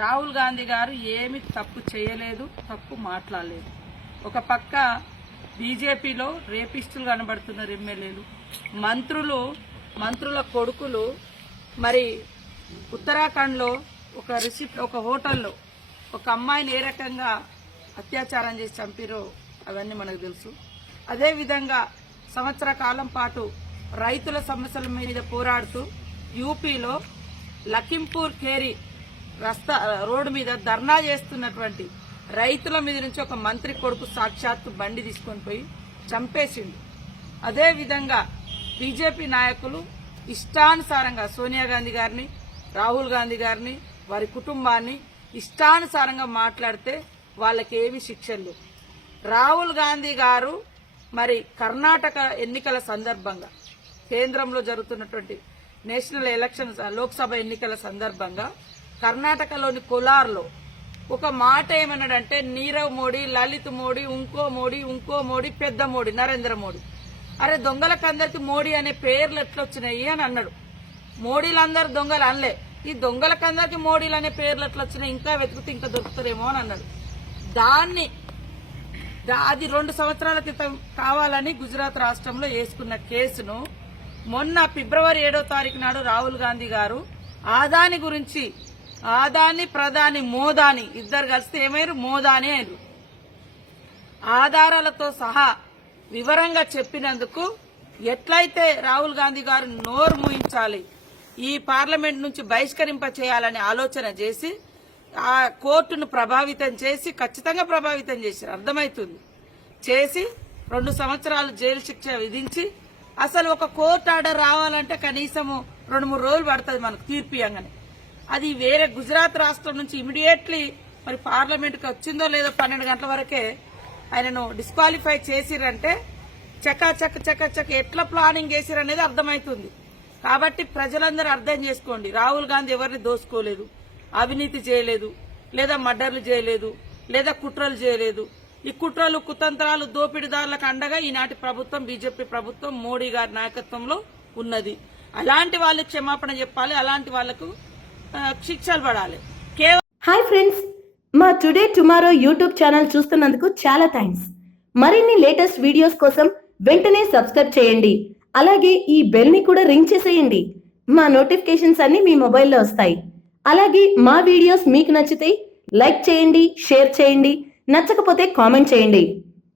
రాహుల్ గాంధీ గారు ఏమి తప్పు చేయలేదు, తప్పు మాట్లాడలేదు. ఒక పక్క బీజేపీలో రేపిస్టులు కనబడుతున్నారు ఎమ్మెల్యేలు, మంత్రుల కొడుకులు. మరి ఉత్తరాఖండ్లో ఒక హోటల్లో ఒక అమ్మాయిని ఏ రకంగా అత్యాచారం చేసి చంపిరో అవన్నీ మనకు తెలుసు. అదేవిధంగా సంవత్సర కాలం పాటు రైతుల సమస్యల మీద పోరాడుతూ యూపీలో లఖింపూర్ ఖేరి రోడ్డు మీద ధర్నా చేస్తున్నటువంటి రైతుల మీద నుంచి ఒక మంత్రి కొడుకు సాక్షాత్తు బండి తీసుకొని పోయి చంపేసిండు. అదేవిధంగా బీజేపీ నాయకులు ఇష్టానుసారంగా సోనియా గాంధీ గారిని, రాహుల్ గాంధీ గారిని, వారి కుటుంబాన్ని ఇష్టానుసారంగా మాట్లాడితే వాళ్ళకి ఏమి శిక్షలు. రాహుల్ గాంధీ గారు మరి కర్ణాటక ఎన్నికల సందర్భంగా, కేంద్రంలో జరుగుతున్నటువంటి నేషనల్ ఎలక్షన్స్ లోక్సభ ఎన్నికల సందర్భంగా కర్ణాటకలోని కోలార్లో ఒక మాట ఏమన్నాడంటే, నీరవ్ మోడీ, లలిత్ మోడీ, ఇంకో మోడీ, పెద్ద మోడీ, నరేంద్ర మోడీ. అరే దొంగలకందరికి మోడీ అనే పేర్లు ఎట్లొచ్చినాయి అని అన్నాడు. మోడీలందరూ దొంగలు అనలే, ఈ దొంగలకందరికి మోడీలు అనే పేర్లు ఎట్లొచ్చినాయి, ఇంకా వెతుకుతే ఇంకా దొరుకుతారేమో అని అన్నాడు. అది 2 సంవత్సరాల క్రితం కావాలని గుజరాత్ రాష్ట్రంలో వేసుకున్న కేసును మొన్న ఫిబ్రవరి 7వ తారీఖు నాడు రాహుల్ గాంధీ గారు ఆదాని గురించి, ఆదాని ప్రధాని మోదాని ఇద్దరు కలిస్తే ఏమైనా మోదాని అయినరు, ఆధారాలతో సహా వివరంగా చెప్పినందుకు ఎట్లయితే రాహుల్ గాంధీ గారు నోరు మూయించాలి, ఈ పార్లమెంట్ నుంచి బహిష్కరింప చేయాలని ఆలోచన చేసి ఆ కోర్టును ప్రభావితం చేసి, ఖచ్చితంగా ప్రభావితం చేశారు, అర్థమవుతుంది, చేసి 2 సంవత్సరాలు జైలు శిక్ష విధించి, అసలు ఒక కోర్టు ఆర్డర్ రావాలంటే కనీసము 2-3 రోజులు పడుతుంది మనకు తీర్పు ఇవ్వగానే. అది వేరే గుజరాత్ రాష్ట్రం నుంచి ఇమీడియట్లీ మరి పార్లమెంట్కి వచ్చిందో లేదో 12 గంటల వరకే ఆయనను డిస్క్వాలిఫై చేసిరంటే చక్క ఎట్లా ప్లానింగ్ చేసిరనేది అర్థమవుతుంది. కాబట్టి ప్రజలందరూ అర్థం చేసుకోండి, రాహుల్ గాంధీ ఎవరిని దోసుకోలేదు, అవినీతి చేయలేదు, లేదా మర్డర్లు చేయలేదు, లేదా కుట్రలు చేయలేదు. ఈ కుట్రలు, కుతంత్రాలు, దోపిడీదారులకు అండగా ఈనాటి ప్రభుత్వం, బీజేపీ ప్రభుత్వం, మోడీ గారి నాయకత్వంలో ఉన్నది. అలాంటి వాళ్ళకి క్షమాపణ చెప్పాలి, అలాంటి వాళ్లకు శిక్షలు పడాలి. హాయ్ ఫ్రెండ్స్, మా టుడే టుమారో యూట్యూబ్ ఛానల్ చూస్తున్నందుకు చాలా థ్యాంక్స్. మరిన్ని లేటెస్ట్ వీడియోస్ కోసం వెంటనే సబ్స్క్రైబ్ చేయండి. అలాగే ఈ బెల్ ని కూడా రింగ్ చేసేయండి. మా నోటిఫికేషన్స్ అన్ని మీ మొబైల్లో వస్తాయి. అలాగే మా వీడియోస్ మీకు నచ్చితే లైక్ చేయండి, షేర్ చేయండి, నచ్చకపోతే కామెంట్ చేయండి.